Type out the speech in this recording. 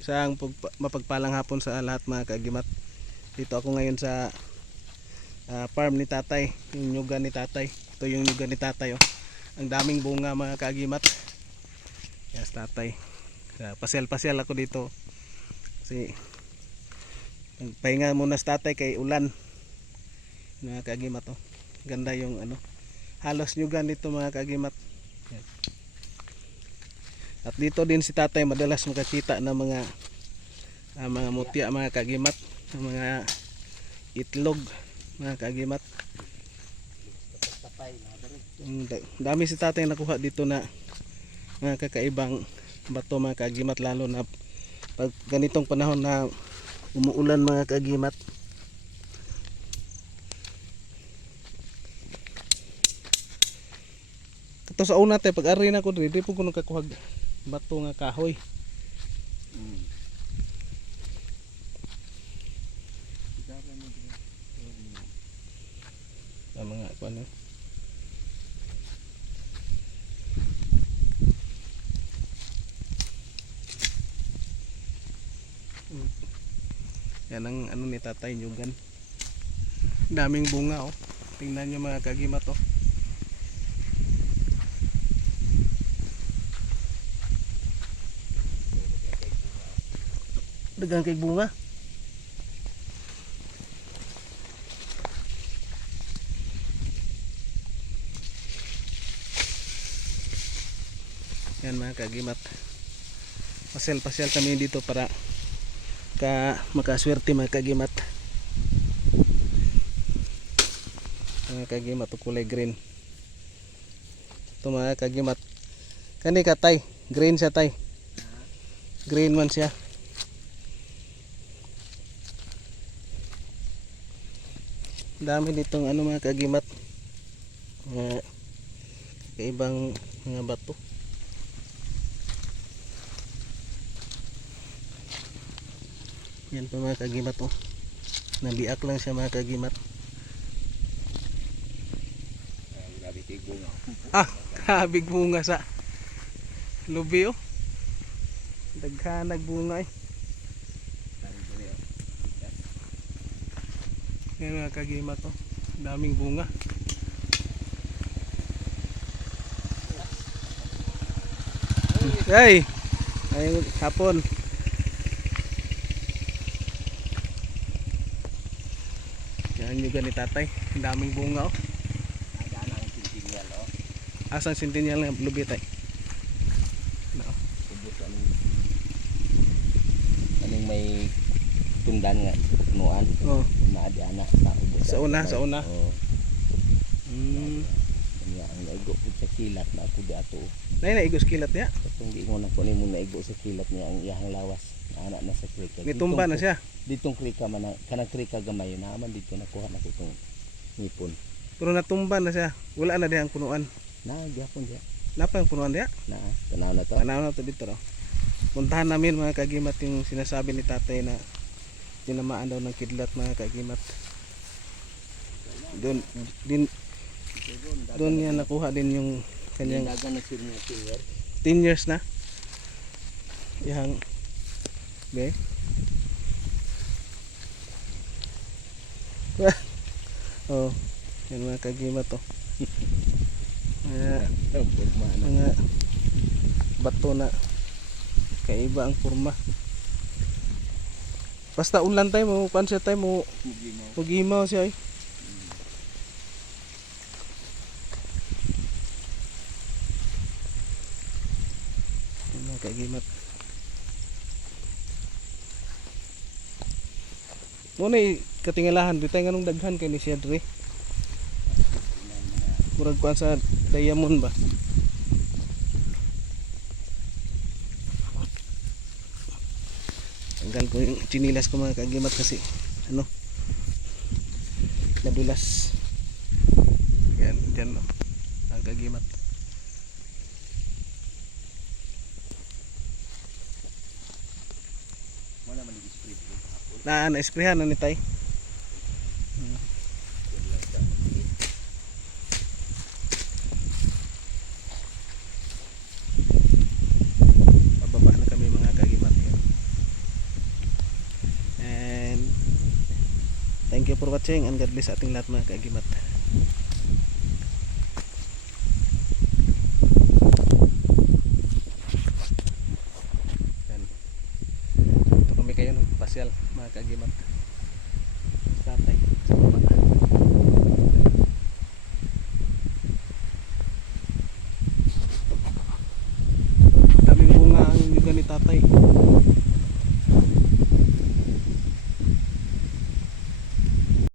Isang mapagpalang hapon sa lahat mga kaagimat. Dito ako ngayon sa farm ni tatay, yung nyugan ni tatay. Ito yung nyugan ni tatay, oh. Ang daming bunga mga kaagimat. Yes, tatay. Pasyal-pasyal ako dito kasi pahinga muna sa tatay kay ulan mga kaagimat, oh. Ganda yung ano, halos nyugan dito mga kaagimat. Yan. At dito din si tatay madalas makakita ng mga mutya mga kaagimat, ng mga itlog mga kaagimat. Dami si tatay nakuha dito na mga kakaibang bato mga kaagimat, lalo na pag ganitong panahon na umuulan mga kaagimat. Kato sa una tayo pag ari na ko di po ko nakakuha bato nga kahoy. Mga ano, yan ang ano ni tatay, nyugan. Daming bunga, oh. Tingnan nyo mga kaagimat, oh. Dagang kay bunga. Yan mga kaagimat, pasyal-pasyal kami dito para makaswerte mga kaagimat. Mga kaagimat, kulay green. Ito mga kaagimat, kani ka tay, green siya tay, green man siya. Dami ditong ano mga kaagimat, kaibang mga bato. Yan pa mga kaagimat, oh. Nabiak lang siya mga kaagimat. Kabig bunga sa lubi, oh. Daghanag bunga, eh. Yan mga kaagimat, oh. Daming bunga. Hey! Ayun hapon. Yan yung ganit tatay. Ang daming bunga, oh. Asang centennial na lubi tay? No. Anong may tundan nga punuan. Oh. Naadi ana sa una. Oh. Kanya ang naigo pud sa kilat na ako di ato. Nay na igos kilat niya. Katong di mo na kunin mo naigo sa kilat niya ang iyang lawas. Ana na sa krika. Nitumba na siya. Ditong krika man kanang krika gamay naman dito nakuha na ko itong ngipon. Pero natumba na siya. Wala na diyang punuan. Na gyapon diya. Napa yung punuan diya? Na tanaw na to. Tanaw na to dito, no? Puntahan namin mga kaagimat yung sinasabi ni tatay na tinamaan daw ng kidlat mga kaagimat. Doon niya nakuha din yung kanyang dagan na sir niya 10 years na. Yang be. Oh, yan mga kaagimat, to. Mga bato na kaiba ang forma. Basta ulan tayo mo, pan siya tayo mo, pugimaw siya, eh. Mga kaagimat. Muna katingalahan, di tayo nga nung daghan kay ni siya dre. Murag kuan sa diamond ba? Tanggal ko yung chinilas ko mga kaagimat kasi ano, nadulas. Yan, dyan, no, ang kaagimat. Na-sprayhan na ni tay. Pababa na kami mga kaagimat. you for watching and God bless sa ating lahat mga kaagimat. Yan. Ito kami kayo ng pasyal mga kaagimat. Tatay sa baba.